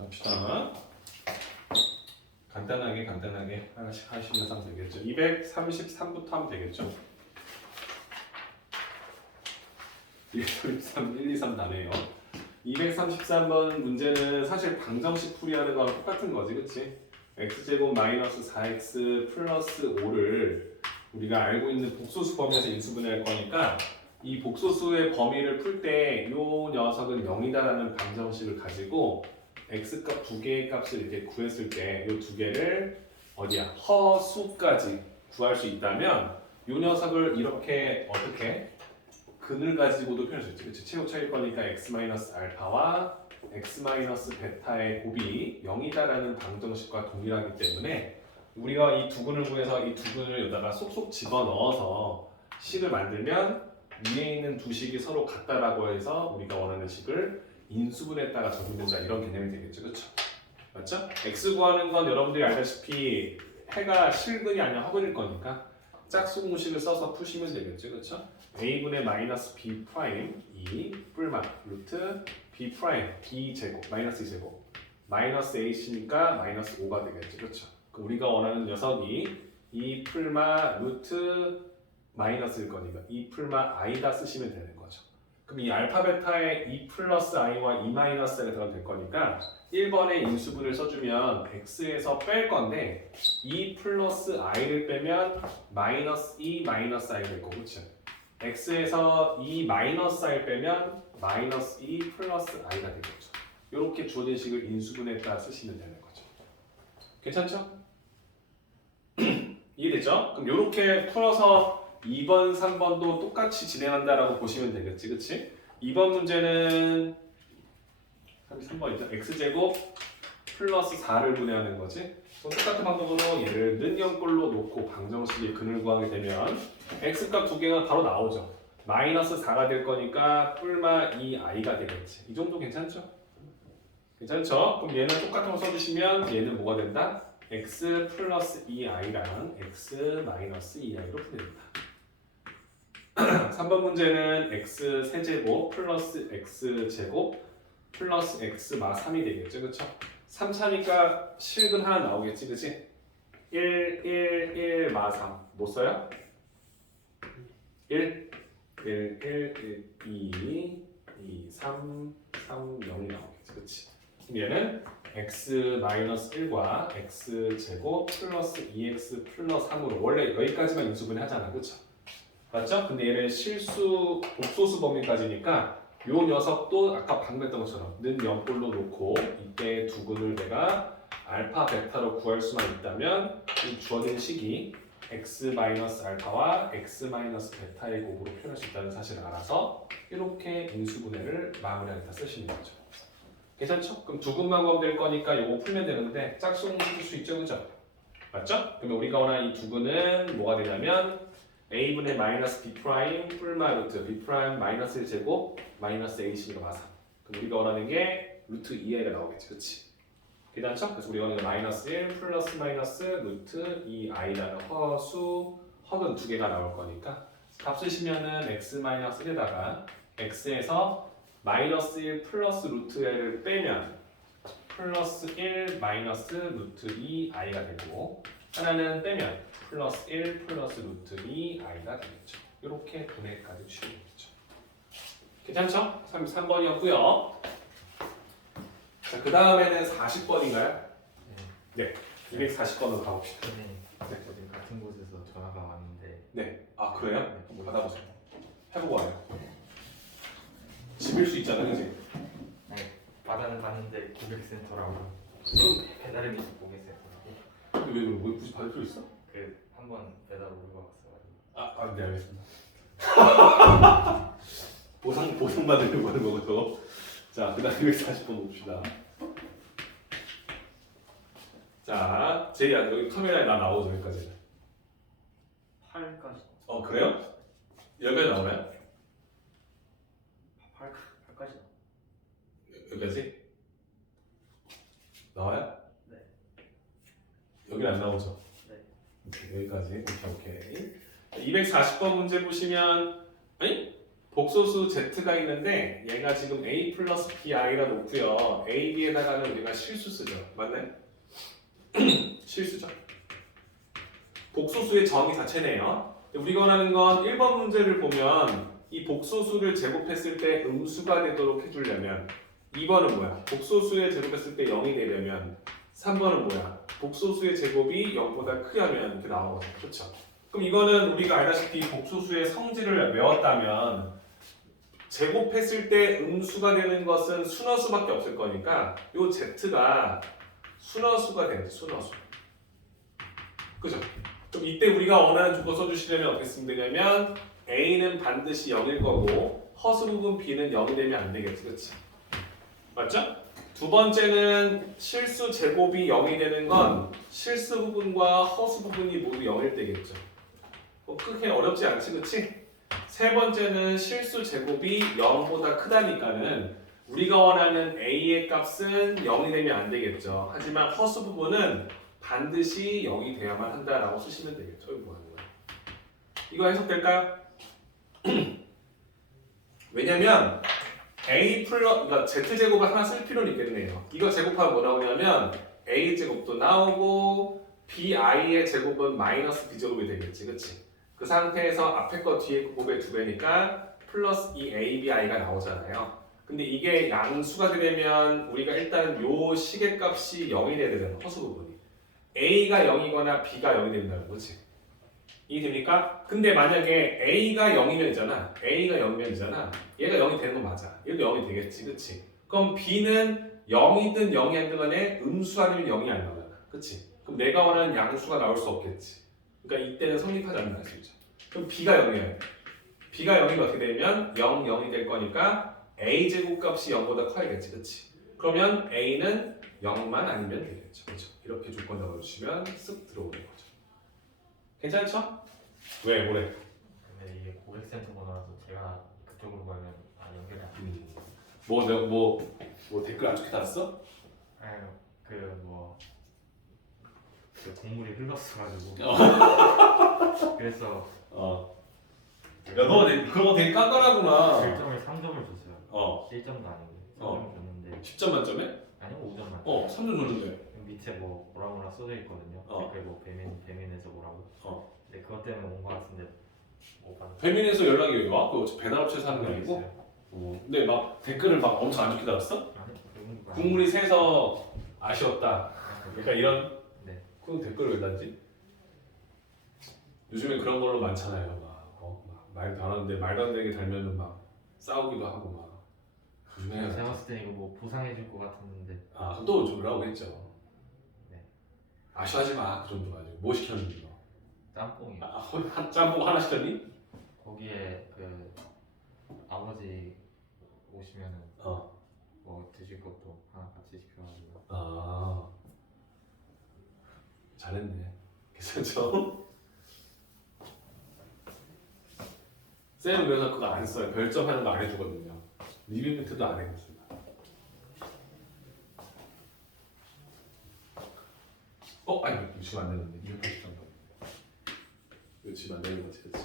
갑시다. 간단하게 하나씩 하시면서 하면 되겠죠. 233부터 하면 되겠죠. 233, 1, 2, 3 나네요. 233번 문제는 사실 방정식 풀이하는 거랑 똑같은 거지, 그치? x제곱 마이너스 4x 플러스 5를 우리가 알고 있는 복소수 범위에서 인수분해할 거니까 이 복소수의 범위를 풀 때 이 녀석은 0이다라는 방정식을 가지고 x값 두 개의 값을 이렇게 구했을 때 이 두 개를 어디야? 허수까지 구할 수 있다면 이 녀석을 이렇게 어떻게? 근을 가지고도 표현할 수 있지. 그치? 최고 차일 거니까 x-알파와 x-베타의 곱이 0이다라는 방정식과 동일하기 때문에 우리가 이 두근을 구해서 이 두근을 여기다가 쏙쏙 집어넣어서 식을 만들면 위에 있는 두 식이 서로 같다라고 해서 우리가 원하는 식을 인수분해했다가 적용된다 이런 개념이 되겠죠. 그렇죠? 맞죠? x 구하는 건 여러분들이 알다시피 해가 실근이 아니라 허근일 거니까 짝수 공식을 써서 푸시면 되겠죠. 그렇죠? a분의 마이너스 b 프라임 2 뿔마 루트 b 프라임 b 제곱 마이너스 2제곱 마이너스 h니까 마이너스 5가 되겠죠. 그렇죠? 그럼 우리가 원하는 녀석이 2 풀마 루트 마이너스일 거니까 2 풀마 i다 쓰시면 되는 거죠. 그럼 이 알파 베타의 2 플러스 i와 2 마이너스 i가 들어가면 될 거니까 1번에 인수분을 써주면 x에서 뺄 건데 2 플러스 i를 빼면 마이너스 2 마이너스 i가 될 거고 그렇죠? x에서 2 마이너스 i 빼면 마이너스 2 플러스 i가 되겠죠. 이렇게 주어진 식을 인수분해했다 쓰시면 되는 거죠. 괜찮죠? 이해되죠? 그럼 이렇게 풀어서 2번, 3번도 똑같이 진행한다라고 보시면 되겠지, 그치? 2번 문제는 3번이죠. x제곱 플러스 4를 분해하는 거지. 똑같은 방법으로 얘를 는영꼴로 놓고 방정식의 근을 구하게 되면 x값 두 개가 바로 나오죠. 마이너스 4가 될 거니까 뿔마 2i가 되겠지. 이 정도 괜찮죠? 괜찮죠? 그럼 얘는 똑같은 거 써주시면 얘는 뭐가 된다? x 플러스 2i랑 x 마이너스 2i로 풀립니다. 3번 문제는 x 세제곱 플러스 x 제곱 플러스 x 마 3이 되겠죠, 그렇죠? 3차니까 실근 하나 나오겠지, 그치? 1, 1, 1, 마 3. 뭐 써요? 1, 1, 1, 2, 2, 3, 3, 0이 나오겠지, 그치? 그럼 얘는 x-1과 x제곱 플러스 2x 플러스 3으로 원래 여기까지만 인수분해 하잖아, 그쵸? 맞죠? 근데 얘는 실수, 복소수 범위까지니까 요 녀석도 아까 방금 했던 것처럼 는 0꼴로 놓고 이때 두근을 내가 알파, 베타로 구할 수만 있다면 이 주어진 식이 x-알파와 x-베타의 곱으로 표현할 수 있다는 사실을 알아서 이렇게 인수분해를 마무리하겠다 쓰시는 거죠. 괜찮죠? 그럼 두근만 구하면 될 거니까 이거 풀면 되는데 짝수 공식 쓸 수 있죠, 그죠? 맞죠? 그러면 우리가 원하는 이 두근은 뭐가 되냐면 a분의 마이너스 b 프라임 뿔마 루트 b 프라임 마이너스 1제곱 마이너스 a식으로 마사. 그럼 우리가 원하는 게 루트 2i가 나오겠지, 그렇지? 괜찮죠? 그래서 우리가 원하는 마이너스 1 플러스 마이너스 루트 2i라는 허근 두 개가 나올 거니까 값 쓰시면은 x 마이너스 1에다가 x에서 마이너스 1 플러스 루트 1을 빼면 플러스 1 마이너스 루트 2i가 되고 하나는 빼면 플러스 1 플러스 루트 2i가 되겠죠. 이렇게 분해까지 취해보겠죠. 괜찮죠? 33번이었고요. 자, 그 다음에는 40번인가요? 네. 240번으로 가봅시다. 네. 어제 같은 곳에서 전화가 왔는데. 네. 아, 그래요? 한번 받아보세요. 해보고 와요. 집일 수 있잖아, 그지? 네. 받아는 봤는데 고객센터라고. 배달의 민족 고객센터라고. 근데 왜 굳이 받을 필요 있어? 그 한번 배달 오류가 왔어가지고. 네, 알겠습니다. 보상 받으려고 하는 거고요. 자, 그 다음 240번 봅시다. 자, 제이야, 여기 카메라에 나 나오죠, 여기까지. 8까지. 그래요? 여기까지 나오나요? 8까지. 여기까지? 나와요? 네. 여기 안 나오죠? 네. 오케이, 여기까지. 오케이. 240번 문제 보시면, 아니? 복소수 z가 있는데 얘가 지금 a 플러스 bi라 놓고요. a, b에다가는 우리가 실수 쓰죠. 맞나요? 실수죠. 복소수의 정의 자체네요. 우리가 원하는 건 1번 문제를 보면 이 복소수를 제곱했을 때 음수가 되도록 해주려면 2번은 뭐야? 복소수의 제곱했을 때 0이 되려면 3번은 뭐야? 복소수의 제곱이 0보다 크게 하면 이렇게 나오거든요. 그렇죠? 그럼 이거는 우리가 알다시피 복소수의 성질을 외웠다면 제곱했을 때 음수가 되는 것은 순어수밖에 없을 거니까 요 z가 순어수가 되는 순어수. 그죠? 그럼 이때 우리가 원하는 조건 써주시려면 어떻게 쓰면 되냐면 a는 반드시 0일 거고 허수 부분 b는 0이 되면 안 되겠지, 그렇지? 맞죠? 두 번째는 실수 제곱이 0이 되는 건 실수 부분과 허수 부분이 모두 0일 때겠죠. 크게 어렵지 않지, 그렇지? 세 번째는 실수 제곱이 0보다 크다니까는 우리가 원하는 a의 값은 0이 되면 안 되겠죠. 하지만 허수 부분은 반드시 0이 돼야만 한다라고 쓰시면 되겠죠. 이거 뭐 하는 거야? 이거 해석될까요? 왜냐면 a 플러스 그러니까 z 제곱을 하나 쓸 필요는 있겠네요. 이거 제곱하면 뭐라고 하냐면 a 제곱도 나오고 bi의 제곱은 마이너스 b 제곱이 되겠지, 그렇지? 그 상태에서 앞에 거 뒤에 거 곱의 2배니까 플러스 이 a, b, i가 나오잖아요. 근데 이게 양수가 되려면 우리가 일단 요 시계값이 0이 돼야 되잖아, 허수 부분이. a가 0이거나 b가 0이 된다는 거지. 이해됩니까? 근데 만약에 a가 0이면 있잖아. a가 0이면 있잖아. 얘가 0이 되는 건 맞아. 얘도 0이 되겠지, 그치? 그럼 b는 0이든 0이 아니든 간에 음수 아니면 0이 안 나오잖아. 그치? 그럼 내가 원하는 양수가 나올 수 없겠지. 그러니까 이때는 성립하지 않는 것이죠. 그럼 b가 0이에요. b가 0이면 어떻게 되면 0, 0이 될 거니까 a 제곱값이 0보다 커야겠지, 그렇지? 그러면 a는 0만 아니면 되겠죠, 그렇죠? 이렇게 조건 넣어주시면 쓱 들어오는 거죠. 괜찮죠? 왜 뭐래? 근데 이게 고객센터가 나와서 제가 그쪽으로 가면 연결이 안 돼. 뭐 내가 뭐 댓글 안 좋게 달았어? 아니 그 국물이 흘렀어가지고 그래서 야, 너 그런 거 되게 깐깐하구나. 1점을 3점을 줬어요. 1점도 아니고 3점 줬는데 10점 만점에? 아니요 5점 만점. 3점 줬는데. 밑에 뭐라 써져 있거든요. 댓글 뭐 배민에서 뭐라고. 근데 그것 때문에 온 거 같은데 못 받았어요. 배민에서 연락이 왜 와? 그거 배달업체 사는 거 아니고? 근데 막 댓글을 막 엄청 안 좋게 달았어? 아니 국물이 새서 아쉬웠다. 그러니까 이런 네. 그 댓글을 왜 달지? 요즘에 그런 걸로 많잖아요. 막 말도 안 하는데 말도 안 되게 달면은 막 싸우기도 하고 막. 조심해야 제가 봤을 때 이거 뭐 보상해줄 것 같았는데. 그럼 또 주려고 했죠. 네. 아쉬워하지 마. 그 정도 가지고 뭐 시켰는지 너. 짬뽕이요. 짬뽕 하나 시켰니? 거기에 그 아버지 오시면은 뭐 드실 것도 하나 같이 시켜가지고. 잘했네. 괜찮죠? 쌤은 그래서 그거 안 써요. 별점하는 거 안 해주거든요. 리뷰 멘트도 안 해줬습니다. 아니 이거 지금 안 되는데 283번. 이거 지금 안 되는 거지, 그렇지?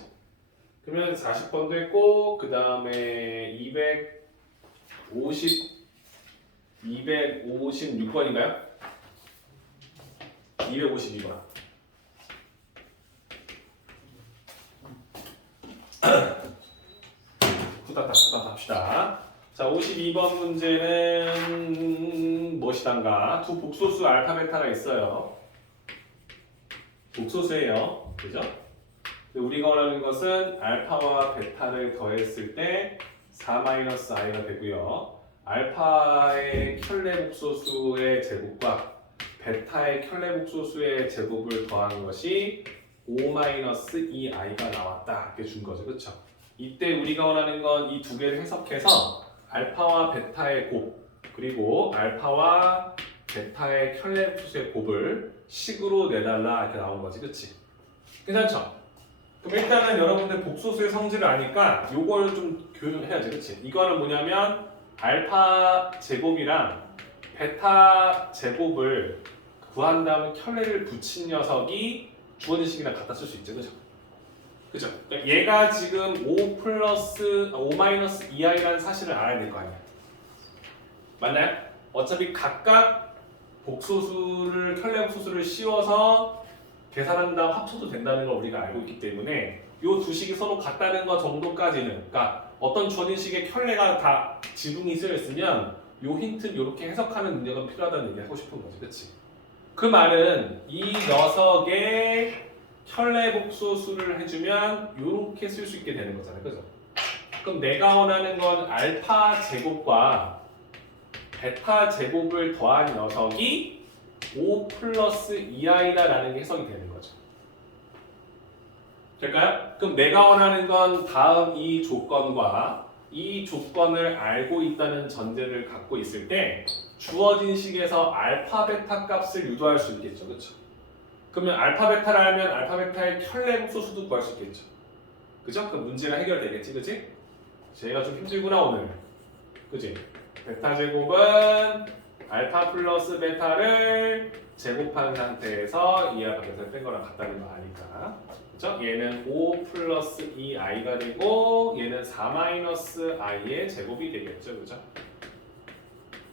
그러면 40번도 했고 그 다음에 256번인가요? 252번. 후다닥 합시다. 자, 52번 문제는 무엇이단가? 두 복소수 알파 베타가 있어요. 복소수예요. 그죠? 우리가 원하는 것은 알파와 베타를 더했을 때 4-i가 되고요. 알파의 켤레 복소수의 제곱과 베타의 켤레 복소수의 제곱을 더하는 것이 5-2i가 나왔다. 이렇게 준 거죠. 그렇죠? 이때 우리가 원하는 건 이 두 개를 해석해서 알파와 베타의 곱 그리고 알파와 베타의 켤레 복소수의 곱을 식으로 내달라 이렇게 나온 거지. 그렇지? 괜찮죠? 그럼 일단은 여러분들 복소수의 성질을 아니까 요걸 좀 교육해야지. 그렇지? 이거는 뭐냐면 알파 제곱이랑 베타 제곱을 구한 다음에 켤레를 붙인 녀석이 주어진 식이랑 갖다 쓸 수 있죠, 그죠? 그죠? 그러니까 얘가 지금 5 플러스 5 마이너스 2i라는 사실을 알아야 될 거 아니야. 맞나요? 어차피 각각 복소수를 켤레복소수를 씌워서 계산한 다음 합쳐도 된다는 걸 우리가 알고 있기 때문에 요 두 식이 서로 같다는 거 정도까지는, 그러니까 어떤 주어진 식의 켤레가 다 지붕이 쓰여 있으면 요 힌트는 이렇게 해석하는 능력은 필요하다는 얘기 하고 싶은 거지, 그렇지? 그 말은 이 녀석의 켤레 복소수를 해주면 이렇게 쓸 수 있게 되는 거잖아요, 그죠? 그럼 내가 원하는 건 알파 제곱과 베타 제곱을 더한 녀석이 5 플러스 2i다라는 게 해석이 되는 거죠. 될까요? 그럼 내가 원하는 건 다음 이 조건과 이 조건을 알고 있다는 전제를 갖고 있을 때 주어진 식에서 알파 베타 값을 유도할 수 있겠죠, 그렇죠? 그러면 알파 베타를 알면 알파 베타의 켤레 복소수도 구할 수 있겠죠, 그죠? 그럼 문제가 해결되겠지, 그지? 제가 좀 힘들구나 오늘, 그지? 베타 제곱은 알파 플러스 베타를 제곱한 상태에서 이하 밖에서 뺀 거랑 같다는 거 아니까, 그죠? 얘는 5 플러스 2i가 되고 얘는 4 마이너스 i의 제곱이 되겠죠, 그죠?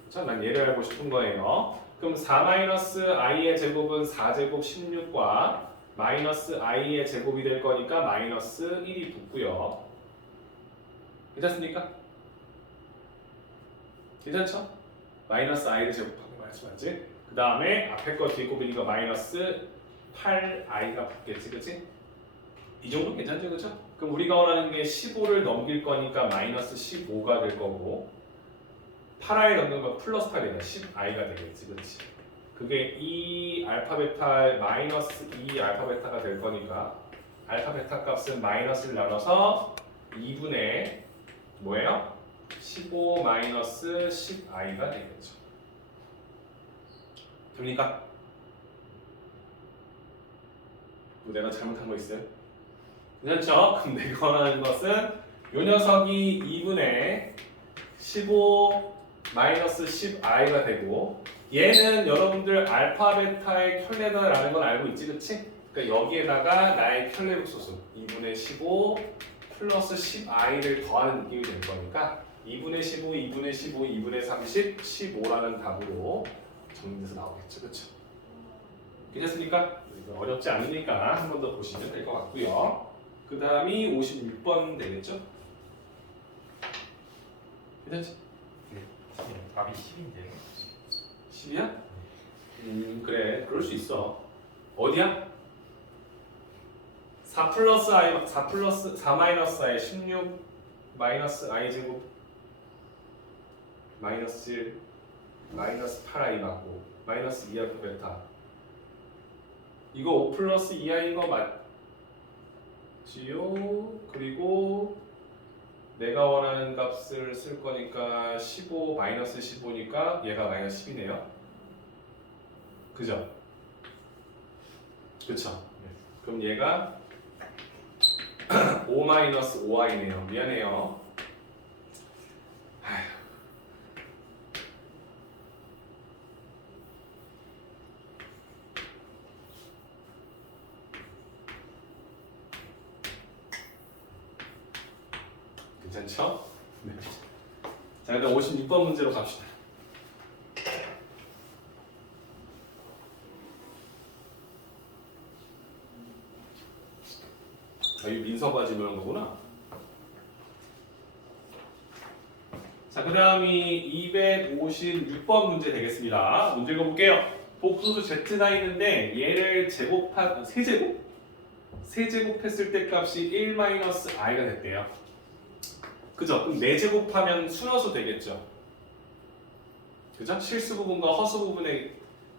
그죠? 난 얘를 알고 싶은 거예요. 그럼 4 마이너스 i의 제곱은 4제곱 16과 마이너스 i의 제곱이 될 거니까 마이너스 1이 붙고요. 괜찮습니까? 괜찮죠? 마이너스 i를 제곱하는 거 말씀하지? 그 다음에 앞에 거 뒤에 곱이니까 마이너스 8i가 붙겠지, 그치? 이 정도 괜찮죠, 그쵸? 그럼 우리가 원하는 게 15를 넘길 거니까 마이너스 15가 될 거고 8i 넘기면 플러스 8이니까 10i가 되겠지, 그치? 그게 2 알파 베타 마이너스 2 알파 베타가 될 거니까 알파 베타 값은 마이너스를 나눠서 2분의 뭐예요? 15 마이너스 10i가 되겠죠. 됩니까? 뭐 내가 잘못한 거 있어요? 괜찮죠? 그럼 내가 원하는 것은 요 녀석이 2분의 15 마이너스 10i가 되고 얘는 여러분들 알파 베타의 켤레다라는 걸 알고 있지, 그치? 그러니까 여기에다가 나의 켤레 복소수 2분의 15 플러스 10i를 더하는 느낌이 될 거니까 2분의 15, 2분의 15, 2분의 30, 15라는 답으로 정리돼서 나오겠죠, 그렇죠? 괜찮습니까? 어렵지 않으니까 한 번 더 보시면 될 것 같고요. 그 다음이 56번 되겠죠? 괜찮지? 답이 10인데요. 10이야? 그래, 그럴 수 있어. 어디야? 4 플러스 i, 4 플러스 4 마이너스 i, 16 마이너스 i 제곱 마이너스 1 마이너스 8i 맞고 마이너스 2알파 베타. 이거 5 플러스 2i인 거 맞지요? 그리고 내가 원하는 값을 쓸 거니까 15 마이너스 15니까 얘가 마이너스 10이네요. 그죠? 그쵸? 그럼 얘가 5 마이너스 5i네요. 미안해요. 아휴. 괜찮죠? 네. 자, 일단 56번 문제로 갑시다. 아, 이 민서가 질문한 거구나. 자, 그 다음이 256번 문제 되겠습니다. 문제 읽어볼게요. 복소수 z가 있는데 얘를 제곱한 세제곱? 세제곱했을 때 값이 1-i가 됐대요. 그죠? 그럼 4제곱하면 순허수 되겠죠? 그죠? 실수 부분과 허수 부분의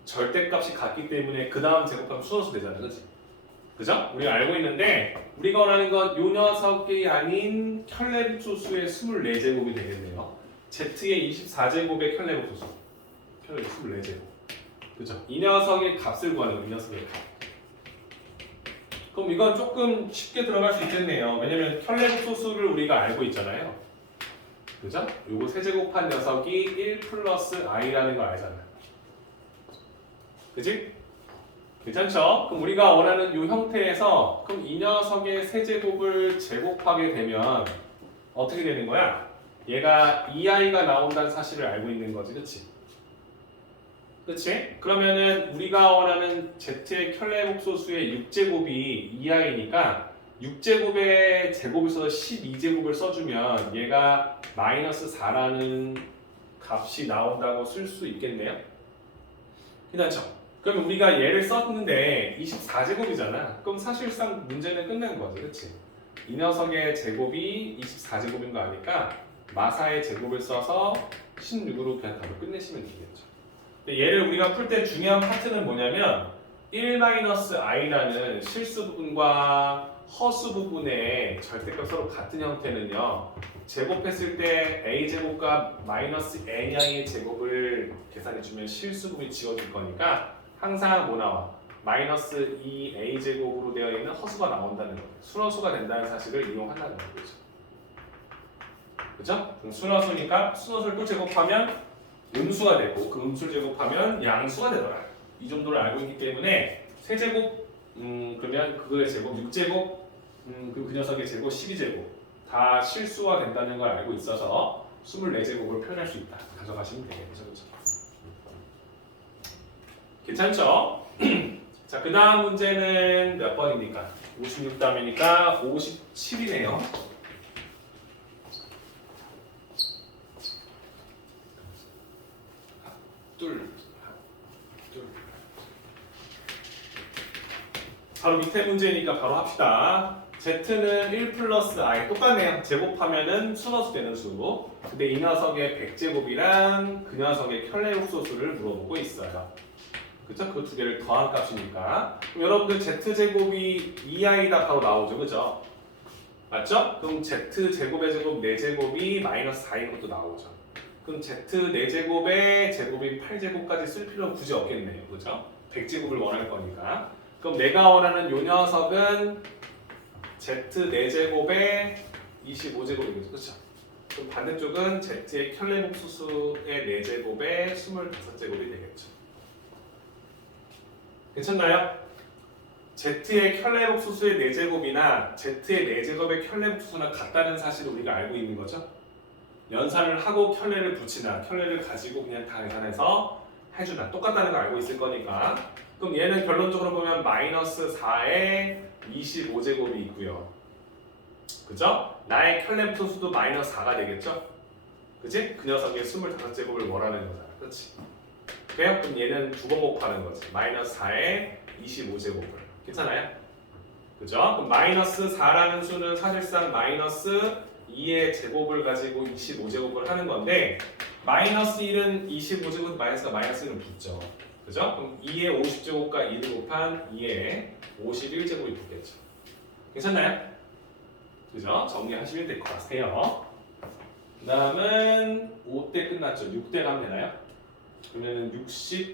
절대값이 같기 때문에 그 다음 제곱하면 순허수 되잖아요, 그치? 그죠? 우리가 알고 있는데 우리가 원하는 건 요 녀석이 아닌 켤레복소수의 24제곱이 되겠네요. Z의 24제곱의 켤레복소수. 켤레 24제곱. 그죠? 이 녀석의 값을 구하는 거예요. 이 녀석의 값. 그럼 이건 조금 쉽게 들어갈 수 있겠네요. 왜냐면 켤레복소수를 우리가 알고 있잖아요. 그죠? 요거 세제곱한 녀석이 1 플러스 i라는 거 알잖아요. 그지? 괜찮죠? 그럼 우리가 원하는 이 형태에서 그럼 이 녀석의 세제곱을 제곱하게 되면 어떻게 되는 거야? 얘가 2i가 나온다는 사실을 알고 있는 거지, 그치? 그치? 그러면은 우리가 원하는 z의 켤레복소수의 6제곱이 2i니까 6제곱의 제곱을 써서 12제곱을 써주면 얘가 마이너스 4라는 값이 나온다고 쓸 수 있겠네요? 괜찮죠? 그럼 우리가 얘를 썼는데 24제곱이잖아. 그럼 사실상 문제는 끝난 거지, 그치? 이 녀석의 제곱이 24제곱인 거 아니까 마사의 제곱을 써서 16으로 그냥 답을 끝내시면 되겠죠. 근데 얘를 우리가 풀 때 중요한 파트는 뭐냐면 1-i라는 실수 부분과 허수 부분의 절대값 서로 같은 형태는요. 제곱했을 때 a제곱과 마이너스 ni의 제곱을 계산해주면 실수 부분이 지워질 거니까 항상 뭐 나와? 마이너스 2a제곱으로 되어 있는 허수가 나온다는 거예요. 순허수가 된다는 사실을 이용한다는 거죠. 그죠? 그럼 순허수니까 순허수를 또 제곱하면 음수가 되고 그 음수를 제곱하면 양수가 되더라. 이 정도를 알고 있기 때문에 세제곱 그러면 그거의 제곱 6제곱 그리고 그 녀석의 제곱 12제곱 다 실수가 된다는 걸 알고 있어서 24제곱을 표현할 수 있다. 가져가시면 되겠죠. 그렇죠? 괜찮죠? 자, 그 다음 문제는 몇 번입니까? 56다음이니까 57이네요. 바로 밑에 문제니까 바로 합시다. z는 1 플러스 i 똑같네요. 제곱하면은 순허수 되는 수. 근데 이 녀석의 100제곱이랑 그 녀석의 켤레복소수를 물어보고 있어요. 그쵸? 그 두 개를 더한 값이니까. 그럼 여러분들 z제곱이 2i다 바로 나오죠. 그죠? 맞죠? 그럼 z제곱의 제곱 4제곱이 마이너스 4인 것도 나오죠. 그럼 z 4제곱의 제곱인 8제곱까지 쓸 필요는 굳이 없겠네요. 그죠? 100제곱을 원할 거니까. 그럼 내가 원하는 요 녀석은 z 4제곱의 25제곱이겠죠. 그렇죠? 그럼 반대쪽은 z의 켤레복소수의 4제곱의 25제곱이 되겠죠. 괜찮나요? z의 켤레복소수의 4제곱이나 z의 4제곱의 켤레복소수나 같다는 사실을 우리가 알고 있는 거죠. 연산을 하고 켤레를 붙이나 켤레를 가지고 그냥 다 계산해서 해주나 똑같다는 걸 알고 있을 거니까 그럼 얘는 결론적으로 보면 마이너스 4에 25제곱이 있고요. 그죠? 나의 켤레복소수도 마이너스 4가 되겠죠? 그치? 그 녀석의 25제곱을 원하는 거잖아. 그치? 그래요? 그럼 얘는 두 번 곱하는 거지. 마이너스 4에 25제곱을. 괜찮아요? 그죠? 그럼 마이너스 4라는 수는 사실상 마이너스 2의 제곱을 가지고 25제곱을 하는 건데 마이너스 1은 25제곱 마이너스가 마이너스 1은 붙죠. 그죠? 그럼 2의 50제곱과 1을 곱한 2의 51제곱이 붙겠죠. 괜찮나요? 그죠? 정리하시면 될 것 같아요. 그 다음은 5대 끝났죠. 6대 가면 되나요? 그러면 65번?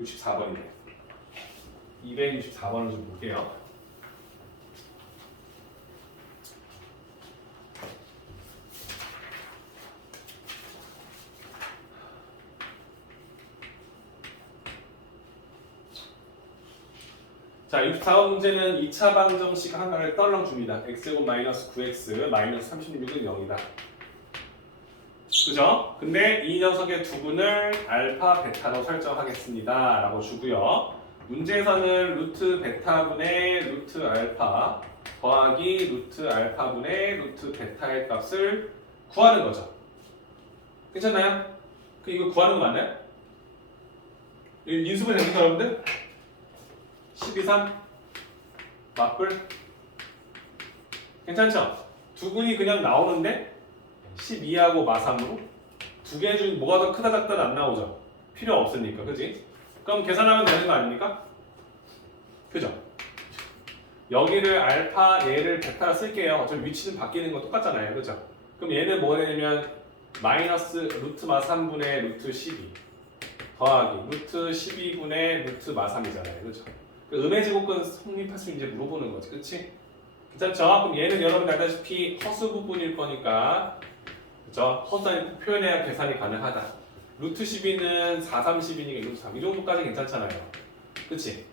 64번이네요. 264번을 좀 볼게요. 자, 64번 문제는 2차 방정식 하나를 떨렁 줍니다. x제곱 마이너스 9x 마이너스 36은 0이다. 그죠? 근데 이 녀석의 두분을 알파, 베타로 설정하겠습니다. 라고 주고요. 문제에서는 루트 베타분의 루트 알파 더하기 루트 알파분의 루트 베타의 값을 구하는 거죠. 괜찮나요? 이거 구하는 거 맞나요? 인수분해 됩니까, 여러분들? 12, 3 맞불 괜찮죠? 두분이 그냥 나오는데 12하고 마3으로 두 개 중 뭐가 더 크다 작다는 안 나오죠? 필요 없으니까 그지? 그럼 계산하면 되는 거 아닙니까? 그죠? 여기를 알파 얘를 베타 쓸게요. 어차피 위치는 바뀌는 건 똑같잖아요. 그죠? 그럼 얘는 뭐가 되냐면 마이너스 루트 마3분의 루트 12 더하기 루트 12분의 루트 마3이잖아요. 그죠? 그 음의 제곱근 성립할 수 있는지 물어보는 거지. 그치? 괜찮죠? 그럼 얘는 여러분 알다시피 허수 부분일 거니까 그죠? 허수는 표현해야 계산이 가능하다. 루트 12는 4, 3, 12니까 루트 3. 이 정도까지 괜찮잖아요. 그치?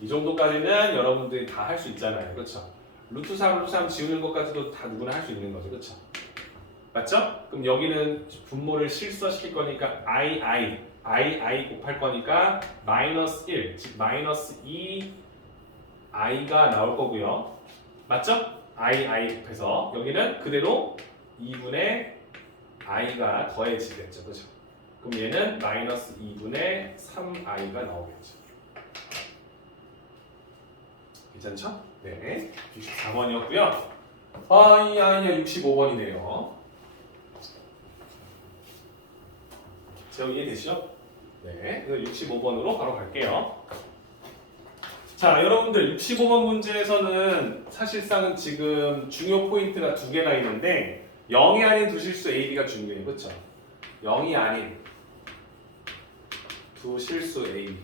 이 정도까지는 여러분들이 다 할 수 있잖아요. 그쵸? 루트 3, 루트 3 지우는 것까지도 다 누구나 할 수 있는 거죠. 그쵸? 맞죠? 그럼 여기는 분모를 실수시킬 거니까 i 곱할 거니까 마이너스 1, 즉 마이너스 2i가 나올 거고요. 맞죠? i 곱해서 여기는 그대로 2분의 i가 더해지겠죠. 그죠? 그럼 얘는 마이너스 2분의 3i가 나오겠죠. 괜찮죠? 네. 64번이었고요. 이 아이가 65번이네요. 제가 이해되시죠? 네. 그래서 65번으로 바로 갈게요. 자, 여러분들 65번 문제에서는 사실상은 지금 중요 포인트가 두 개나 있는데 0이 아닌 두 실수 A, B가 중요해요. 그렇죠? 0이 아닌 두 실수 A, B.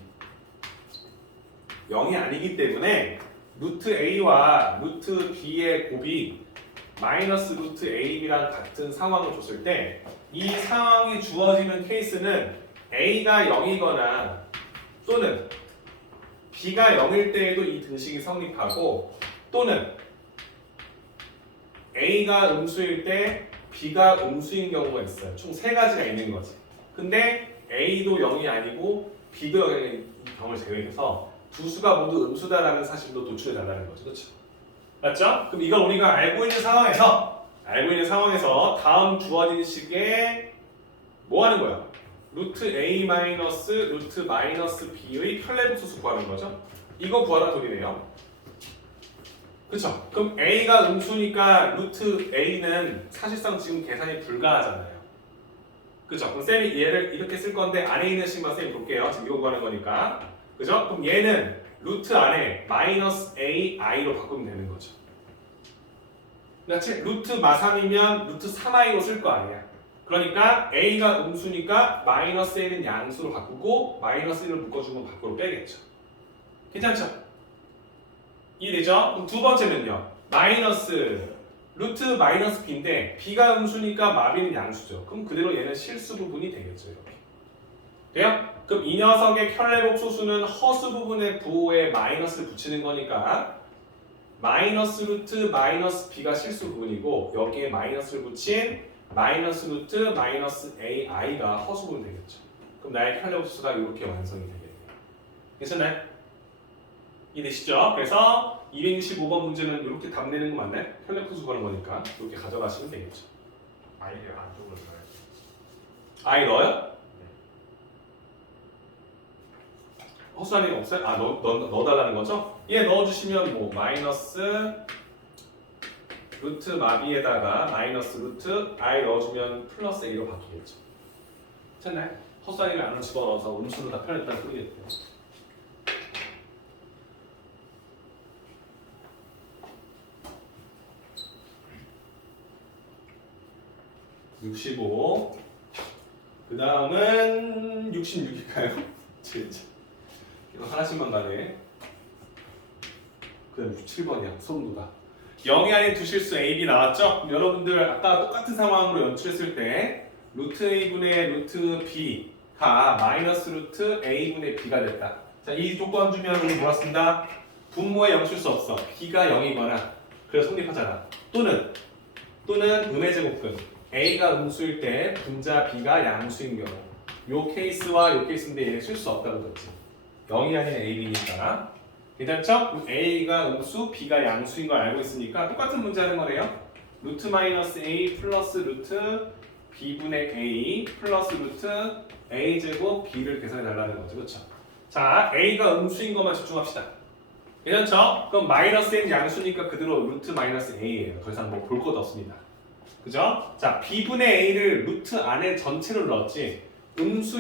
0이 아니기 때문에 루트 A와 루트 B의 곱이 마이너스 루트 A, B랑 같은 상황을 줬을 때 이 상황이 주어지는 케이스는 A가 0이거나 또는 B가 0일 때에도 이 등식이 성립하고 또는 A가 음수일 때 B가 음수인 경우가 있어요. 총 세 가지가 있는 거지. 근데 A도 0이 아니고 B도 0인 경우를 제외해서 두 수가 모두 음수다라는 사실도 도출해 달라는 거죠. 그렇죠? 맞죠? 그럼 이걸 우리가 알고 있는 상황에서 다음 주어진 식에 뭐 하는 거야? 루트 A 마이너스 루트 마이너스 B의 편례분수 구하는 거죠. 이거 구하라 소리네요. 그쵸? 그럼 A가 음수니까 루트 A는 사실상 지금 계산이 불가하잖아요. 그쵸? 그럼 쌤이 얘를 이렇게 쓸 건데 안에 있는 식만 쌤이 볼게요. 지금 이거 구하는 거니까. 그죠? 그럼 얘는 루트 안에 마이너스 AI로 바꾸면 되는 거죠. 그렇지? 루트 마3이면 루트 3i로 쓸 거 아니야. 그러니까 A가 음수니까 마이너스 A는 양수로 바꾸고 마이너스 1을 묶어주면 밖으로 빼겠죠. 괜찮죠? 이해되죠? 그럼 두 번째는요. 마이너스 루트 마이너스 B인데 B가 음수니까 마비는 양수죠. 그럼 그대로 얘는 실수 부분이 되겠죠. 이렇게. 돼요? 그럼 이 녀석의 켤레곱 소수는 허수 부분의 부호에 마이너스를 붙이는 거니까 마이너스 루트 마이너스 B가 실수 부분이고 여기에 마이너스를 붙인 마이너스 루트 마이너스 AI가 허수 부분 되겠죠. 그럼 나의 켤레곱 소수가 이렇게 완성이 되겠네요. 괜찮나요? 이해되시죠? 그래서 265번 문제는 이렇게 답 내는 거 맞나요? 켤레곱 소수 구하는 거니까 이렇게 가져가시면 되겠죠. 아이를 안쪽으로 넣어야지. I 넣어요? 허수아님 없어요? 넣어달라는 거죠? 예, 넣어주시면 뭐 마이너스 루트 마비에다가 마이너스 루트 I 넣어주면 플러스 A로 바뀌겠죠. 괜찮나요? 허수아님을 안으로 집어넣어서 음수로 다 표현했다는 소리겠고요. (65) 그 다음은 66일까요? 진짜 이거 하나씩만 가네. 그 다음 67번이야. 소름 돋아. 0이 아닌 두 실수 A, B 나왔죠? 그럼 여러분들 아까 똑같은 상황으로 연출했을 때 루트 A분의 루트 B가 마이너스 루트 A분의 B가 됐다. 자, 이 조건 주면 우리 뭐라 쓴다? 분모에 0 쓸 수 없어. B가 0이거나 그래서 성립하잖아. 또는 음의 제곱근 A가 음수일 때 분자 B가 양수인 경우 요 케이스와 요 케이스인데 얘는 쓸 수 없다고 그랬지. 0이 아닌 A, B니까 괜찮죠? A가 음수, B가 양수인 걸 알고 있으니까 똑같은 문제 하는 거네요. 루트 마이너스 A 플러스 루트 B분의 A 플러스 루트 A 제곱 B를 계산해 달라는 거죠. 그렇죠? 자, A가 음수인 것만 집중합시다. 괜찮죠? 그럼 마이너스 N 양수니까 그대로 루트 마이너스 A예요. 더 이상 뭐 볼 것도 없습니다. 그죠? 자, B분의 A를 루트 안에 전체를 넣었지.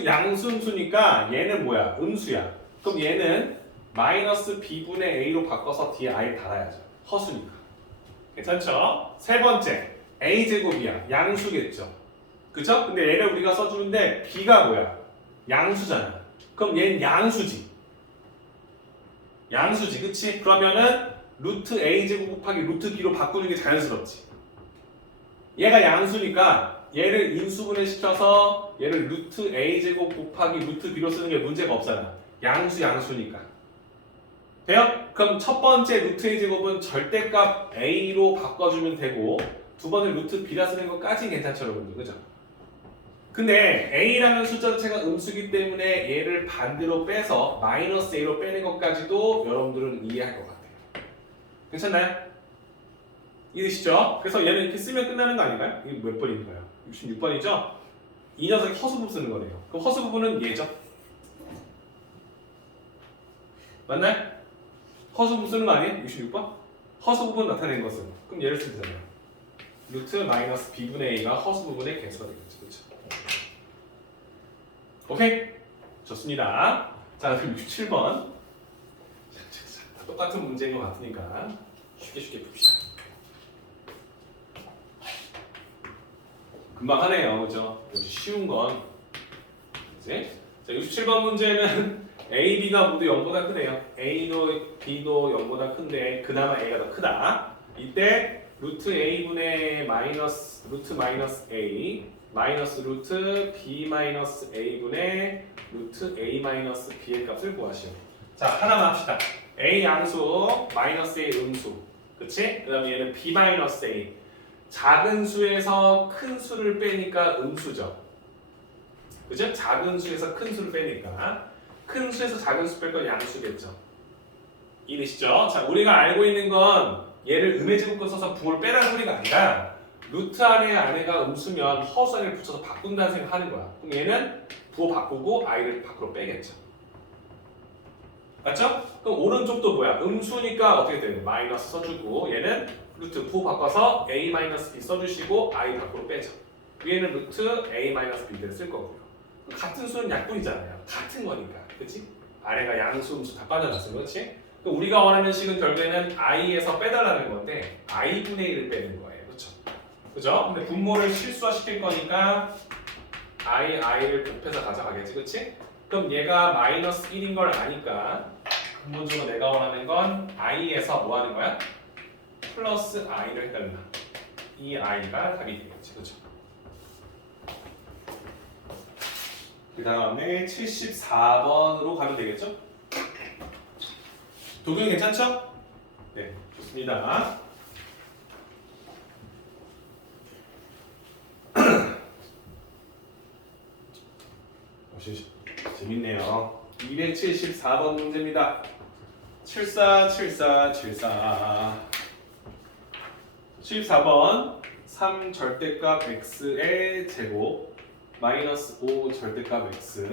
양수 음수니까 얘는 뭐야? 음수야. 그럼 얘는 마이너스 B분의 A로 바꿔서 뒤에 I 달아야죠. 허수니까. 괜찮죠? 세 번째, A제곱이야. 양수겠죠. 그쵸? 근데 얘를 우리가 써주는데 B가 뭐야? 양수잖아. 그럼 얘는 양수지. 그치? 그러면은 루트 A제곱 곱하기 루트 B로 바꾸는 게 자연스럽지. 얘가 양수니까 얘를 인수분해 시켜서 얘를 루트 a 제곱 곱하기 루트 b로 쓰는 게 문제가 없잖아. 양수니까. 돼요? 그럼 첫 번째 루트 a 제곱은 절대값 a로 바꿔주면 되고 두 번째 루트 b라 쓰는 것까지는 괜찮죠, 여러분들, 그죠? 근데 a라는 숫자 자체가 음수기 때문에 얘를 반대로 빼서 마이너스 a로 빼는 것까지도 여러분들은 이해할 것 같아요. 괜찮나요? 이해되시죠? 그래서 얘는 이렇게 쓰면 끝나는 거 아닌가요? 이게 몇 번인가요? 66번이죠? 이 녀석이 허수 부분 쓰는 거네요. 그럼 허수 부분은 얘죠? 맞나요? 허수 부분 쓰는 거 아니에요? 66번? 허수 부분 나타내는 것은 그럼 얘를 쓰면 되잖아요. 루트 마이너스 b분의 a가 허수 부분의 개수가 되겠죠. 그렇죠? 오케이? 좋습니다. 자, 그럼 67번. 똑같은 문제인 것 같으니까 쉽게 풉시다. 금방 하네요. 그죠? 역시 쉬운 건. 이제 자, 67번 문제는 A, B가 모두 0보다 크대요. A도 B도 0보다 큰데 그나마 A가 더 크다. 이때 루트 A분의 마이너스 루트 마이너스 A 마이너스 루트 B 마이너스 A분의 루트 A 마이너스 B의 값을 구하시오. 자, 하나만 합시다. A 양수 마이너스 A 음수. 그치? 그 다음에 얘는 B 마이너스 A 작은 수에서 큰 수를 빼니까 음수죠. 그죠? 작은 수에서 큰 수를 빼니까 큰 수에서 작은 수 뺄 건 양수겠죠. 이해되시죠? 자, 우리가 알고 있는 건 얘를 음의 제곱권 써서 부호를 빼라는 소리가 아니라 루트 안에가 음수면 허수 안에 붙여서 바꾼다는 생각하는 거야. 그럼 얘는 부호 바꾸고 i를 밖으로 빼겠죠. 맞죠? 그럼 오른쪽도 뭐야? 음수니까 어떻게 되는 거야? 마이너스 써주고 얘는 루트 부호 바꿔서 a 마이너스 b 써주시고 i 밖으로 빼죠. 위에는 루트 a 마이너스 b를 쓸 거고요. 같은 수는 약분이잖아요. 같은 거니까, 그렇지? 아래가 양수, 음수 다 빠져났어요, 그렇지? 그럼 우리가 원하는 식은 결국에는 i에서 빼달라는 건데 i분의 1을 빼는 거예요, 그렇죠? 그죠? 근데 분모를 실수화시킬 거니까 i를 곱해서 가져가겠지, 그렇지? 그럼 얘가 마이너스 1인 걸 아니까 근본적으로 내가 원하는 건 i에서 뭐 하는 거야? 플러스 i를 해달라. 이 i가 답이 되겠지, 그렇죠? 그 다음에 74번으로 가면 되겠죠? 도경이 괜찮죠? 네, 좋습니다. 재밌네요. 274번 문제입니다. 74번 3 절대값 x의 제곱 마이너스 5 절대값 x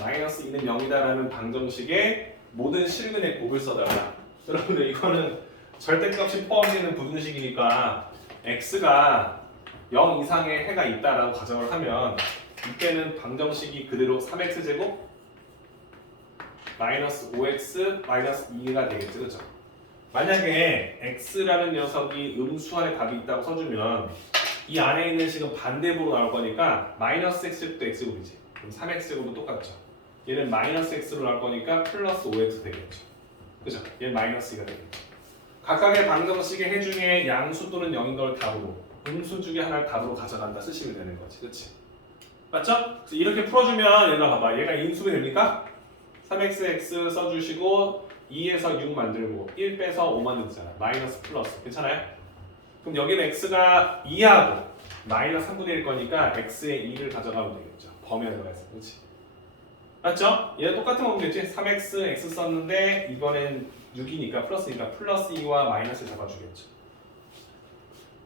마이너스 2는 0이다라는 방정식에 모든 실근의 곱을 써달라. 여러분들 이거는 절대값이 포함되는 부등식이니까 x가 0 이상의 해가 있다라고 가정을 하면 이때는 방정식이 그대로 3x제곱 마이너스 5x 마이너스 2가 되겠죠, 그렇죠? 만약에 x라는 녀석이 음수 안에 답이 있다고 써주면 이 안에 있는 식은 반대부로 나올 거니까 마이너스 x제곱도 x제곱이지. 그럼 3x제곱도 똑같죠. 얘는 마이너스 x로 나올 거니까 플러스 5x 되겠죠. 그죠? 얘는 마이너스 2가 되겠죠. 각각의 방정식의 해 중에 양수 또는 0인 걸 답으로 음수 중에 하나를 답으로 가져간다 쓰시면 되는 거지. 그치? 맞죠? 그래서 이렇게 풀어주면 얘가 봐봐. 얘가 인수가 됩니까? 3xx 써주시고 2에서 6 만들고 1 빼서 5 만들잖아. 마이너스 플러스. 괜찮아요? 그럼 여기는 x가 2하고 마이너스 3분의 1 거니까 x의 2를 가져가면 되겠죠. 범위에 들어가서. 그렇지? 맞죠? 얘는 똑같은 거 보겠지? 3x x 썼는데 이번엔 6이니까 플러스니까 플러스 2와 마이너스 잡아주겠죠.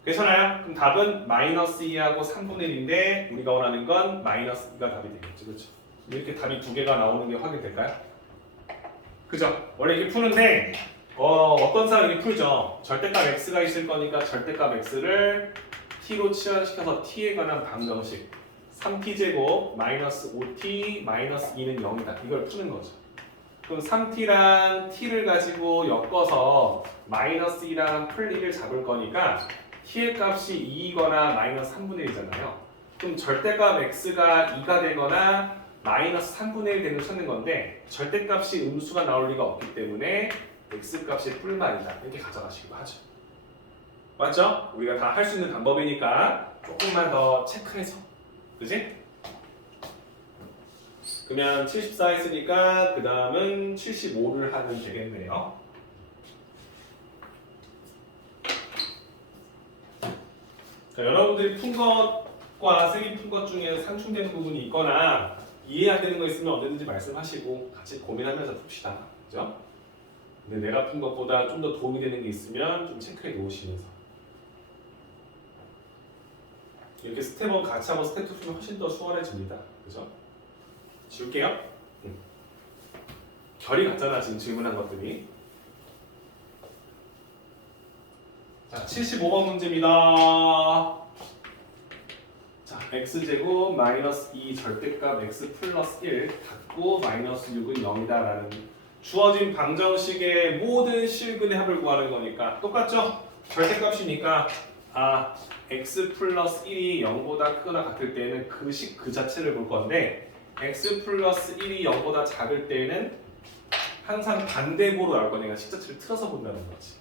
괜찮아요? 그럼 답은 마이너스 2하고 3분의 1인데 우리가 원하는 건 마이너스 2가 답이 되겠죠. 그렇죠? 이렇게 답이 두 개가 나오는 게 확인될까요? 그죠? 원래 이렇게 푸는데 어떤 사람이 이렇게 풀죠. 절대값 x가 있을 거니까 절대값 x를 t로 치환시켜서 t에 관한 방정식 3t제곱 마이너스 5t 마이너스 2는 0이다. 이걸 푸는 거죠. 그럼 3t랑 t를 가지고 엮어서 마이너스 2랑 풀 2를 잡을 거니까 t의 값이 2이거나 마이너스 3분의 1이잖아요. 그럼 절대값 x가 2가 되거나 마이너스 3분의 1 되는 찾는 건데 절대값이 음수가 나올 리가 없기 때문에 x값이 뿔만이다. 이렇게 가져가시기로 하죠. 맞죠? 우리가 다 할 수 있는 방법이니까 조금만 더 체크해서. 그지? 그러면 74 했으니까 그 다음은 75를 하면 되겠네요. 자, 여러분들이 푼 것과 쌤이 푼 것 중에 상충되는 부분이 있거나 이해해야 되는 거 있으면 언제든지 말씀하시고 같이 고민하면서 풉시다. 그죠? 근데 내가 푼 것보다 좀 더 도움이 되는 게 있으면 좀 체크해 놓으시면서 이렇게 스텝 1 같이 하고 스텝 2 풀면 훨씬 더 수월해집니다. 그죠? 지울게요. 결이 같잖아 지금 질문한 것들이. 자, 75번 문제입니다. 자, x제곱 마이너스 2 절대값 x 플러스 1 닫고 마이너스 6은 0이다 라는 주어진 방정식의 모든 실근의 합을 구하는 거니까 똑같죠? 절대값이니까 x 플러스 1이 0보다 크거나 같을 때는 그 식 그 자체를 볼 건데 x 플러스 1이 0보다 작을 때는 항상 반대보로 나올 거니까 식 자체를 틀어서 본다는 거지.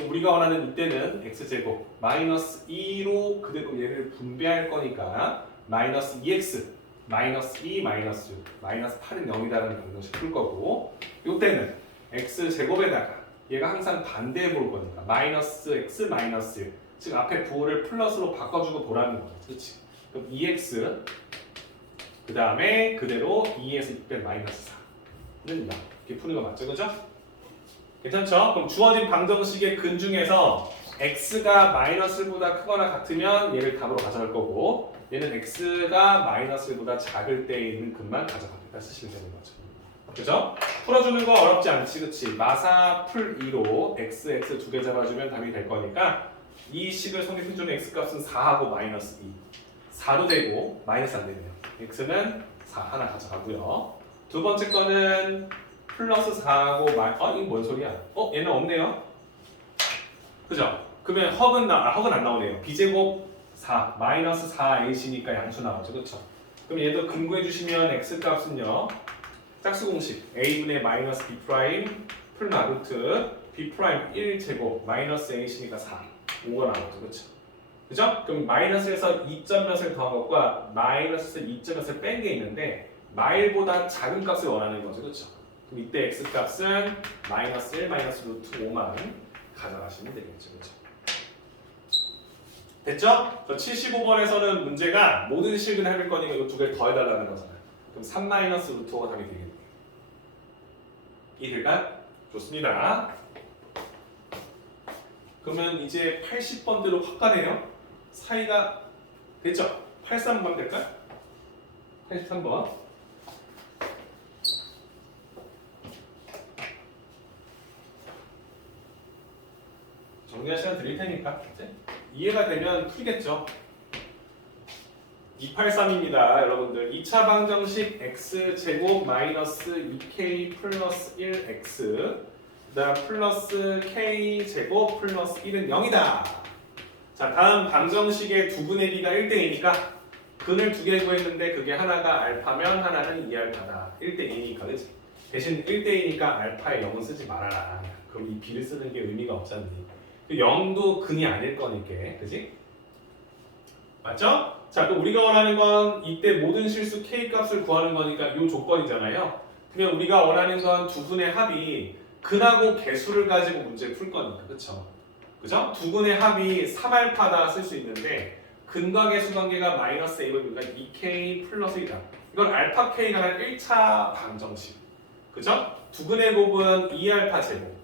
우리가 원하는 이때는 x제곱 마이너스 2로 그대로 얘를 분배할 거니까 마이너스 2x 마이너스 2 마이너스 6 마이너스 8은 0이다라는 방정식 풀 거고 이때는 x제곱에다가 얘가 항상 반대에 볼 거니까 마이너스 x 마이너스 1 즉 앞에 부호를 플러스로 바꿔주고 보라는 거지. 그렇지? 그럼 2x 그 다음에 그대로 2에서 6 빼 마이너스 4는 0 이렇게 푸는 거 맞죠? 그죠? 괜찮죠? 그럼 주어진 방정식의 근 중에서 x가 마이너스 1보다 크거나 같으면 얘를 답으로 가져갈 거고 얘는 x가 마이너스 1보다 작을 때 있는 근만 가져가겠다 쓰시면 되는 거죠. 그죠? 풀어주는 거 어렵지 않지, 그치? 마사 풀 2로 x, x 두 개 잡아주면 답이 될 거니까 이 식을 성립해주는 x값은 4하고 마이너스 2 4도 되고 마이너스 안 되네요. x는 4 하나 가져가고요. 두 번째 거는 플러스 4하고 이거 뭔 소리야? 얘는 없네요. 그죠? 그러면 허근 안 나오네요. b제곱 4 마이너스 4ac니까 양수 나오죠. 그쵸? 그럼 얘도 근구해 주시면 x값은요. 짝수 공식 a분의 마이너스 b 프라임 풀마 루트 b 프라임 1제곱 마이너스 ac니까 4 5가 나오죠. 그쵸? 그죠? 그럼 마이너스에서 2점 몇을 더한 것과 마이너스에서 2점 몇을 뺀 게 있는데 마일보다 작은 값을 원하는 거죠. 그쵸? 그럼 이때 x값은 마이너스 1 마이너스 루트 5만 가져가시면 되겠죠. 그쵸? 됐죠? 75번에서는 문제가 모든 실근을 해볼 거니까 이 두 개를 더해달라는 거잖아요. 그럼 3 마이너스 루트 5가 답이 되겠네요. 이해될까요? 좋습니다. 그러면 이제 80번대로 확 가네요. 사이가 됐죠? 83번 될까요? 83번. 정리할 시간 드릴 테니까 이제 이해가 되면 풀겠죠. 283입니다. 여러분들 2차 방정식 x제곱 마이너스 2k 플러스 1x 그 다음 플러스 k제곱 플러스 1은 0이다. 자, 다음 방정식의 두 분의 비가 1대2니까 근을 두 개 구했는데 그게 하나가 알파면 하나는 2알파다. 1대2니까 그치? 대신 1대2니까 알파에 0은 쓰지 말아라. 그럼 이 b를 쓰는 게 의미가 없잖니. 0도 근이 아닐 거니까 그치? 맞죠? 자, 그럼 우리가 원하는 건 이때 모든 실수 k 값을 구하는 거니까 이 조건이잖아요. 그러면 우리가 원하는 건 두 분의 합이 근하고 개수를 가지고 문제를 풀 거니까 그쵸? 그죠? 두 분의 합이 3알파다 쓸 수 있는데 근과 개수 관계가 마이너스 a분이니까 2k 플러스 1이다. 이건 알파 k가 한 1차 방정식. 그죠? 두 분의 곱은 2알파 제곱.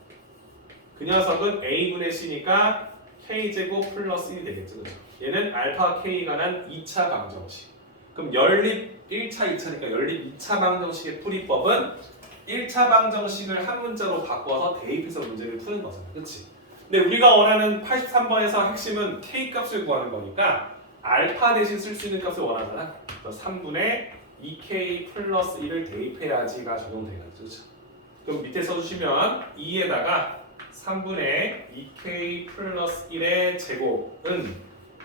그 녀석은 a분의 c니까 k제곱 플러스 1이 되겠죠. 그죠? 얘는 알파 k가 난 2차 방정식. 그럼 연립 1차, 2차니까 연립 2차 방정식의 풀이법은 1차 방정식을 한 문자로 바꿔서 대입해서 문제를 푸는 거잖아. 그치? 근데 우리가 원하는 83번에서 핵심은 k 값을 구하는 거니까 알파 대신 쓸 수 있는 값을 원하잖아. 그래서 3분의 2k 플러스 1을 대입해야지가 적용되겠죠. 그쵸? 그럼 밑에 써주시면 2에다가 3분의 2k 플러스 1의 제곱은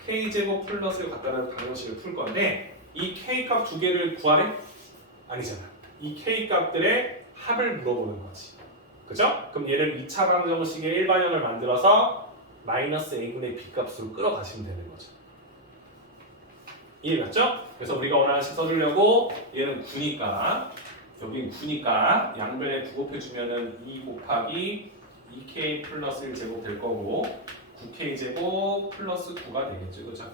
k제곱 플러스 1 갖다는 방정식을 풀 건데 이 k값 두 개를 구하래? 아니잖아. 이 k값들의 합을 물어보는 거지. 그죠? 그럼 얘를 2차 방정식의 일반형을 만들어서 마이너스 a분의 b값으로 끌어가시면 되는 거죠. 이해갔죠? 그래서 우리가 원하는 식 써주려고 얘는 9니까 여긴 9니까 양변에 9 곱해주면은 2 곱하기 2k 플러스 1제곱 될 거고 9k 제곱 플러스 9가 되겠죠. 그죠?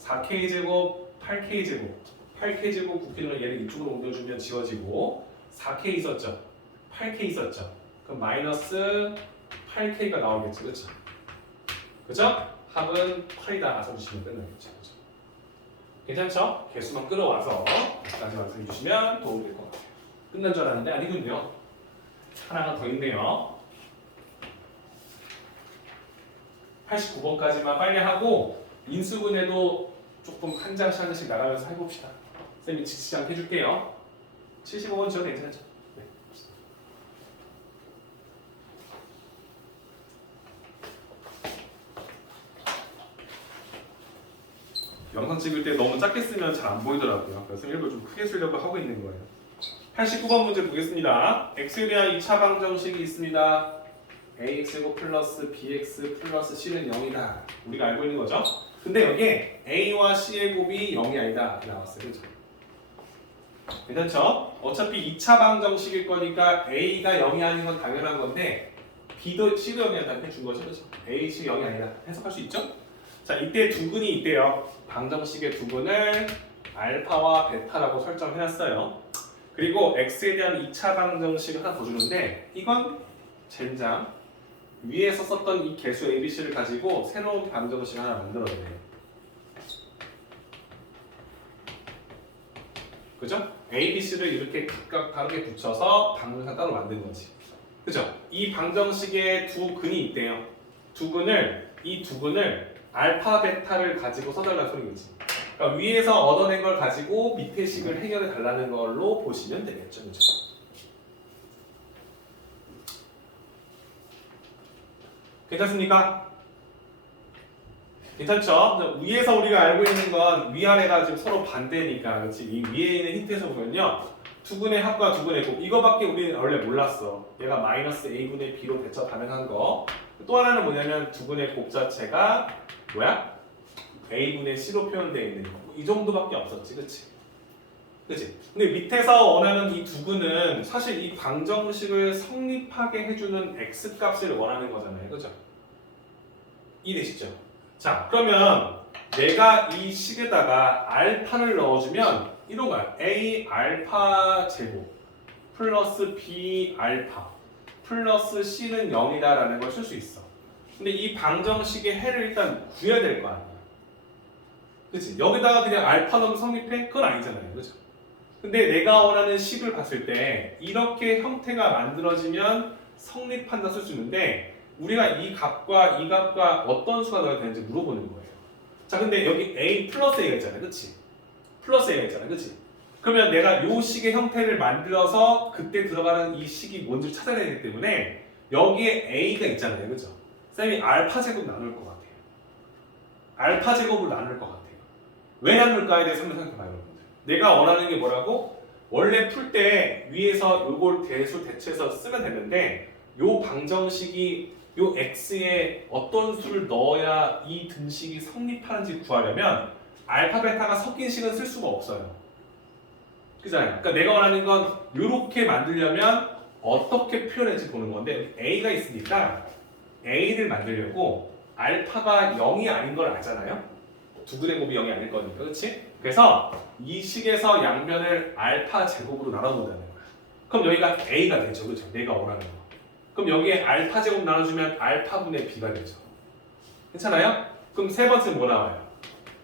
4k 제곱 8k 제곱 8k 제곱 9k는 얘를 이쪽으로 옮겨주면 지워지고 4k 있었죠? 8k 있었죠? 그럼 마이너스 8k가 나오겠죠. 그죠? 그죠? 합은 8이다 써주시면 끝나겠죠. 그죠? 괜찮죠? 개수만 끌어와서 여기까지 완성해 주시면 도움이 될 것 같아요. 끝난 줄 알았는데 아니군요. 하나가 더 있네요. 89번까지만 빨리 하고 인수분해도 조금 한 장씩 한 장씩 나가면서 해봅시다. 쌤이 지치지 않게 해줄게요. 75번 저 괜찮죠? 네. 영상 찍을 때 너무 작게 쓰면 잘 안 보이더라고요. 그래서 일부러 좀 크게 쓰려고 하고 있는 거예요. 89번 문제 보겠습니다. x에 대한 2차 방정식이 있습니다. ax제곱 플러스 bx 플러스 c는 0이다. 우리가 알고 있는 거죠? 근데 여기에 a와 c의 곱이 0이 아니다. 이렇게 나왔어요. 그죠? 괜찮죠? 어차피 2차 방정식일 거니까 a가 0이 아닌 건 당연한 건데 b도 c도 0이 아니다. 이렇게 준 거죠. 그죠? a, c 0이 아니다. 해석할 수 있죠? 자, 이때 두근이 있대요. 방정식의 두근을 알파와 베타라고 설정해놨어요. 그리고 x에 대한 2차 방정식을 하나 더 주는데 이건 젠장 위에서 썼던 이 개수 ABC를 가지고 새로운 방정식 하나 만들어내요. 그죠? ABC를 이렇게 각각 다르게 붙여서 방정식 따로 만든 거지. 그죠? 이 방정식에 두 근이 있대요. 이 두 근을 알파, 베타를 가지고 써달라는 소리겠지. 그러니까 위에서 얻어낸 걸 가지고 밑에 식을 해결해 달라는 걸로 보시면 되겠죠. 그죠? 괜찮습니까? 괜찮죠? 위에서 우리가 알고 있는 건 위아래가 지금 서로 반대니까 그렇지? 이 위에 있는 힌트에서 보면요 두근의 합과 두근의 곱 이거밖에 우리는 원래 몰랐어. 얘가 마이너스 a분의 b로 대처 가능한 거. 또 하나는 뭐냐면 두근의 곱 자체가 뭐야? a분의 c로 표현되어 있는 거. 이 정도밖에 없었지, 그치? 그치? 근데 밑에서 원하는 이 두근은 사실 이 방정식을 성립하게 해주는 x 값을 원하는 거잖아요, 그죠? 이해되시죠? 자, 그러면 내가 이 식에다가 알파를 넣어주면 이런 거야. a 알파 제곱 플러스 b 알파 플러스 c는 0이다라는 걸 쓸 수 있어. 근데 이 방정식의 해를 일단 구해야 될 거 아니야. 그치? 여기다가 그냥 알파 넣으면 성립해? 그건 아니잖아요. 그죠? 근데 내가 원하는 식을 봤을 때 이렇게 형태가 만들어지면 성립한다 쓸 수 있는데 우리가 이 값과 이 값과 어떤 수가 넣어야 되는지 물어보는 거예요. 자, 근데 여기 a 플러스 a가 있잖아요. 그치? 플러스 a가 있잖아요. 그치? 그러면 내가 요 식의 형태를 만들어서 그때 들어가는 이 식이 뭔지 찾아야 되기 때문에 여기에 a가 있잖아요. 그죠? 쌤이 알파 제곱 나눌 것 같아요. 알파 제곱을 나눌 것 같아요. 왜 나눌까에 대해서 한번 생각해봐요, 여러분들. 내가 원하는 게 뭐라고? 원래 풀 때 위에서 요걸 대수 대체해서 쓰면 되는데 요 방정식이 요 x에 어떤 수를 넣어야 이 등식이 성립하는지 구하려면 알파, 베타가 섞인 식은 쓸 수가 없어요. 그잖아요. 그러니까 내가 원하는 건 요렇게 만들려면 어떻게 표현할지 보는 건데 a가 있으니까 a를 만들려고 알파가 0이 아닌 걸 알잖아요. 두근의 곱이 0이 아닐 거니까, 그렇지? 그래서 이 식에서 양변을 알파 제곱으로 나눠본다는 거야. 그럼 여기가 a가 되죠, 그렇죠? 내가 원하는 거. 그럼 여기에 알파 제곱 나눠주면 알파분의 b가 되죠. 괜찮아요? 그럼 세 번째 뭐 나와요?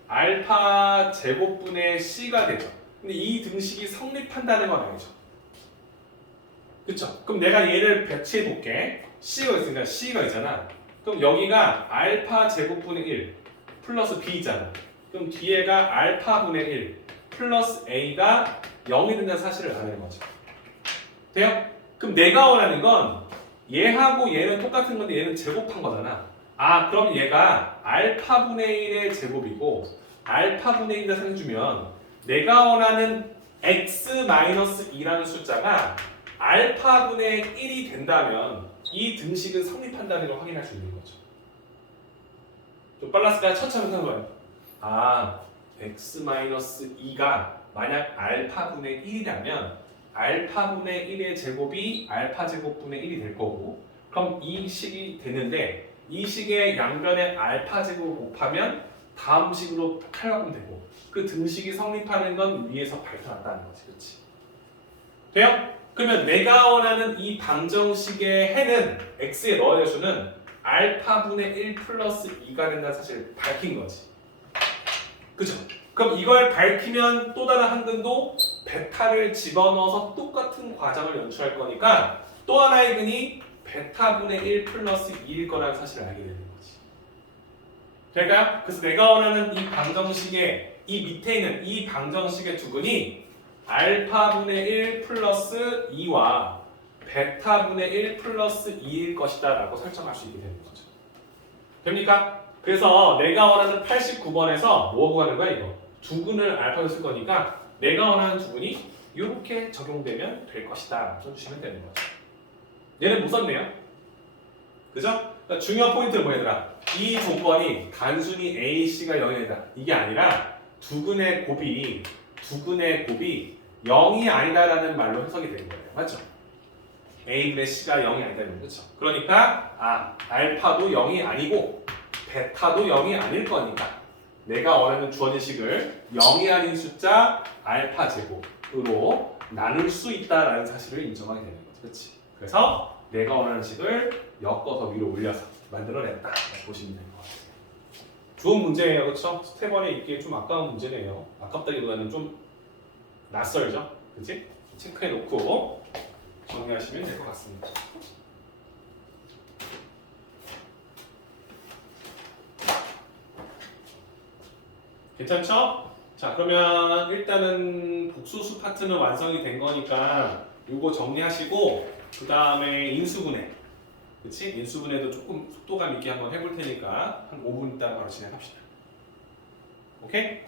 알파 제곱분의 c가 되죠. 근데 이 등식이 성립한다는 건 아니죠. 그쵸? 그럼 내가 얘를 배치해 볼게. c가 있으니까 c가 있잖아. 그럼 여기가 알파 제곱분의 1 플러스 b잖아. 그럼 뒤에가 알파분의 1 플러스 a가 0이 된다는 사실을 아는 거죠. 돼요? 그럼 내가 원하는 건 얘하고 얘는 똑같은 건데 얘는 제곱한 거잖아. 아, 그럼 얘가 알파분의 1의 제곱이고 알파분의 1이라 생각해주면 내가 원하는 x-2라는 숫자가 알파분의 1이 된다면 이 등식은 성립한다는 걸 확인할 수 있는 거죠. 좀 빨랐을까요? 천천히 생각해봐요. 아, x-2가 만약 알파분의 1이라면 알파분의 1의 제곱이 알파 제곱분의 1이 될 거고, 그럼 이 식이 되는데 이 식의 양변에 알파 제곱 곱하면 다음 식으로 칼바꿈 되고, 그 등식이 성립하는 건 위에서 밝혀놨다는 거지, 그렇지? 돼요? 그러면 내가 원하는 이 방정식의 해는 x의 넣어야 수는 알파분의 1 플러스 2가 된다는 사실을 밝힌 거지. 그죠? 그럼 이걸 밝히면 또 다른 한 근도 베타를 집어넣어서 똑같은 과정을 연출할 거니까 또 하나의 근이 베타분의 1 플러스 2일 거라는 사실을 알게 되는 거지. 될까요? 그래서 내가 원하는 이 방정식의 이 밑에 있는 이 방정식의 두 근이 알파분의 1 플러스 2와 베타분의 1 플러스 2일 것이다 라고 설정할 수 있게 되는 거죠. 됩니까? 그래서 내가 원하는 89번에서 뭐 구하는 거야 이거? 두근을 알파로 쓸 거니까 내가 원하는 두근이 이렇게 적용되면 될 것이다 써주시면 되는 거죠. 얘는 못 썼네요. 그죠? 그러니까 중요한 포인트는 뭐 얘들아? 이 조건이 단순히 A, C가 0이 아니다 이게 아니라 두근의 곱이 0이 아니다라는 말로 해석이 되는 거예요. 맞죠? A분의 C가 0이 아니다는 거죠. 그러니까 알파도 0이 아니고 베타도 0이 아닐 거니까 내가 원하는 주어진 식을 0이 아닌 숫자 알파 제곱으로 나눌 수 있다라는 사실을 인정하게 되는 거죠. 그렇지? 그래서 내가 원하는 식을 엮어서 위로 올려서 만들어냈다. 보시면 될 것 같아요. 좋은 문제예요. 그렇죠? 스텝 1에 있기에 좀 아까운 문제네요. 아깝다기보다는 좀 낯설죠? 그치? 체크해 놓고 정리하시면 될 것 같습니다. 괜찮죠? 자, 그러면 일단은 복수수 파트는 완성이 된 거니까 이거 정리하시고 그 다음에 인수분해, 그치? 인수분해도 조금 속도감 있게 한번 해볼 테니까 한 5분 있다 바로 진행합시다. 오케이?